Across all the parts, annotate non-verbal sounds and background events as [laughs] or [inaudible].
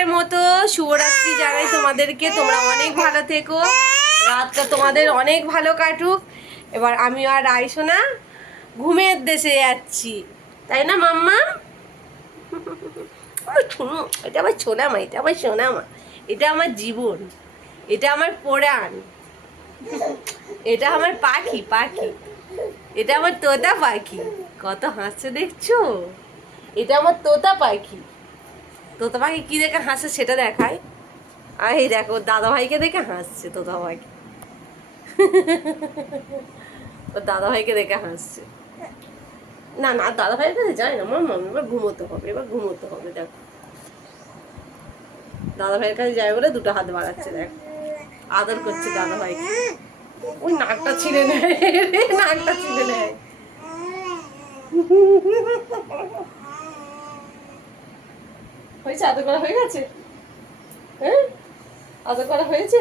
প্রতিবারের মতো শুভরাত্রি জানাই তোমাদেরকে। তোমরা অনেক ভালো থেকো। রাতটা তোমাদের অনেক ভালো কাটুক। এবার আমি আর আইসো না ঘুমের দেশে যাচ্ছি। তাই না, মাম্মা? [laughs] এটা আমার সোনামা, এটা আমার সোনামা। এটা আমার জীবন। এটা আমার পোড়ান এটা আমার পাখি পাখি। এটা আমার তোতা পাখি। কত হাসছে দেখছ? এটা আমার তোতা পাখি। তোতা পাখি কি দেখে হাসে সেটা দেখায়? আর এই দেখো দাদা ভাইকে দেখে হাসছে তোতা পাখি ওর দাদা ভাইকে দেখে হাসছে। না না দাদা ভাইয়ের কাছে যায় না আমার মাম্মা এবার ঘুমোতে হবে, এবার ঘুমোতে হবে, দেখো। দাদা ভাইয়ের কাছে যায় বলে দুটো হাত বাড়াচ্ছে, দেখ। আদর করছে দাদা ভাইকে ওই নাকটা ছিঁড়ে নেয়, নাকটা ছিঁড়ে নেয়। হয়েছে? আদর করা হয়ে গেছে? হ্যাঁ? আদর করা হয়েছে?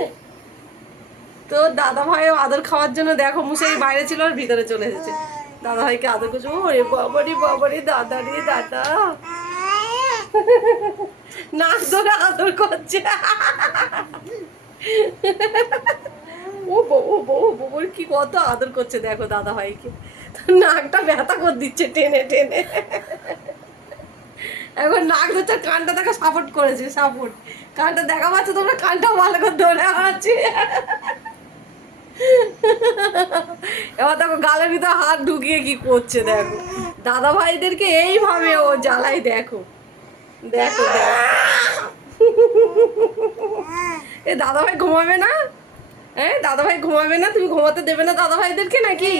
তো দাদা ভাইও আদর খাওয়ার জন্য দেখো, মুসাই বাইরে ছিল আর ভিতরে চলে এসেছে। দাদা ভাইকে আদর করছে। ওরে বাবারি বাবারি, দাদা রে, দাদা। নাক ধরে আদর করছে। ও বউ বউ বউর কি কত আদর করছে দেখো দাদা ভাইকে নাকটা ব্যথা করে দিচ্ছে টেনে টেনে। এখন নাক ধরছে কানটা দেখা সাপোর্ট করেছে সাপোর্ট কানটা দেখা পাচ্ছে তোমরা কানটা ভালো করে ধরে আছে। এবার দেখো গালের ভিতরে হাত ঢুকিয়ে কি করছে, দেখো। দাদা ভাইদেরকে এইভাবে ও জ্বালাই দেখো। দেখো দেখো। এ দাদা ভাই ঘুমাবে না? হ্যাঁ দাদা ভাই ঘুমাবে না? তুমি ঘুমাতে দেবে না দাদা ভাইদেরকে নাকি?